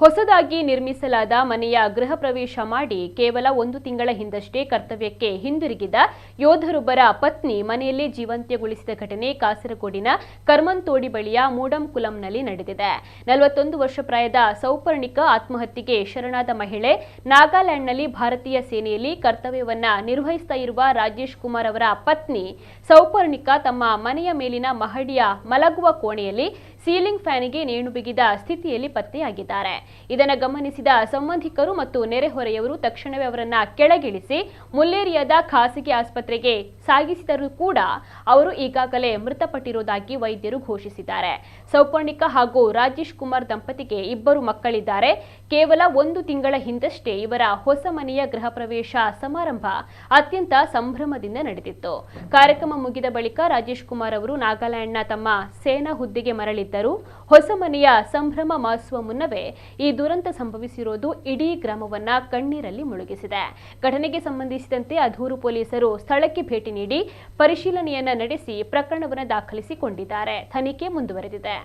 ಹೊಸದಾಗಿ ನಿರ್ಮಿಸಲಾದ ಮನೆಯ ಗೃಹ ಪ್ರವೇಶ ಮಾಡಿ ಕೇವಲ 1 ತಿಂಗಳ ಹಿಂದಷ್ಟೇ ಕರ್ತವ್ಯಕ್ಕೆ ಹಿಂದಿರುಗಿದ ಯೋಧರೊಬ್ಬರ ಪತ್ನಿ ಮನೆಯಲ್ಲೇ ಜೀವಂತ್ಯಗೊಳಿಸಿದ ಘಟನೆ ಕಾಸರಗೋಡಿನ ಕರ್ಮಂತೋಡಿ ಬಳಿಯ ಮೂಡಂಕುಲಂನಲ್ಲಿ ನಡೆದಿದೆ. 41 ವರ್ಷ ಪ್ರಾಯದ ಸೌಪರ್ಣಿಕ ಆತ್ಮಹತ್ಯೆಗೆ ಶರಣಾದ ಮಹಿಳೆ ನಾಗಾಲ್ಯಾಂಡ್ನಲ್ಲಿ ಭಾರತೀಯ ಸೇನೆಯಲ್ಲಿ ಕರ್ತವ್ಯವನ್ನ ನಿರ್ವಹಿಸ್ತಾ ಇರುವ ರಾಜೇಶ್ ಕುಮಾರ್ ಅವರ ಪತ್ನಿ ಸೌಪರ್ಣಿಕ ತಮ್ಮ ಮನೆಯ ಮೇಲಿನ ಮಹಡಿಯ ಮಲಗುವ ಕೋಣೆಯಲ್ಲಿ ಸೀಲಿಂಗ್ ಫ್ಯಾನಿಗೆ ನೇಣು ಬಿಗಿದ ಸ್ಥಿತಿಯಲ್ಲಿ ಪತ್ತೆಯಾಗಿದ್ದಾರೆ. ಇದನ್ನು ಗಮನಿಸಿದ ಸಂಬಂಧಿಕರು ಮತ್ತು ನೆರೆಹೊರೆಯವರು ತಕ್ಷಣವೇ ಅವರನ್ನ ಕೆಳಗಿಳಿಸಿ ಮುಲ್ಲೇರಿಯಾದ ಖಾಸಗಿ ಆಸ್ಪತ್ರೆಗೆ ಸಾಗಿಸಿದರೂ ಕೂಡ ಅವರು ಈಗಾಗಲೇ ಮೃತಪಟ್ಟಿರುವುದಾಗಿ ವೈದ್ಯರು ಘೋಷಿಸಿದ್ದಾರೆ. ಸೌಪರ್ಣಿಕ ಹಾಗೂ ರಾಜೇಶ್ ಕುಮಾರ್ ದಂಪತಿಗೆ 2 ಮಕ್ಕಳಿದ್ದಾರೆ. ಕೇವಲ 1 ತಿಂಗಳ ಹಿಂದಷ್ಟೇ ಇವರ ಹೊಸ ಮನೆಯ ಗೃಹ ಪ್ರವೇಶ ಸಮಾರಂಭ ಅತ್ಯಂತ ಸಂಭ್ರಮದಿಂದ ನಡೆದಿತ್ತು. ಕಾರ್ಯಕ್ರಮ ಮುಗಿದ ಬಳಿಕ ರಾಜೇಶ್ ಕುಮಾರ್ ಅವರು ನಾಗಾಲ್ಯಾಂಡ್ನ ತಮ್ಮ ಸೇನಾ ಹುದ್ದೆಗೆ ಮರಳಿದ್ದರು. ಹೊಸ ಮನೆಯ ಸಂಭ್ರಮ ಮಾಸುವ ಮುನ್ನವೇ ಈ ದುರಂತ ಸಂಭವಿಸಿರುವುದು ಇಡೀ ಗ್ರಾಮವನ್ನ ಕಣ್ಣೀರಲ್ಲಿ ಮುಳುಗಿಸಿದೆ. ಘಟನೆಗೆ ಸಂಬಂಧಿಸಿದಂತೆ ಅಧೂರು ಪೊಲೀಸರು ಸ್ಥಳಕ್ಕೆ ಭೇಟಿ ನೀಡಿ ಪರಿಶೀಲನೆಯನ್ನ ನಡೆಸಿ ಪ್ರಕರಣವನ್ನು ದಾಖಲಿಸಿಕೊಂಡಿದ್ದಾರೆ. ತನಿಖೆ ಮುಂದುವರೆದಿದೆ.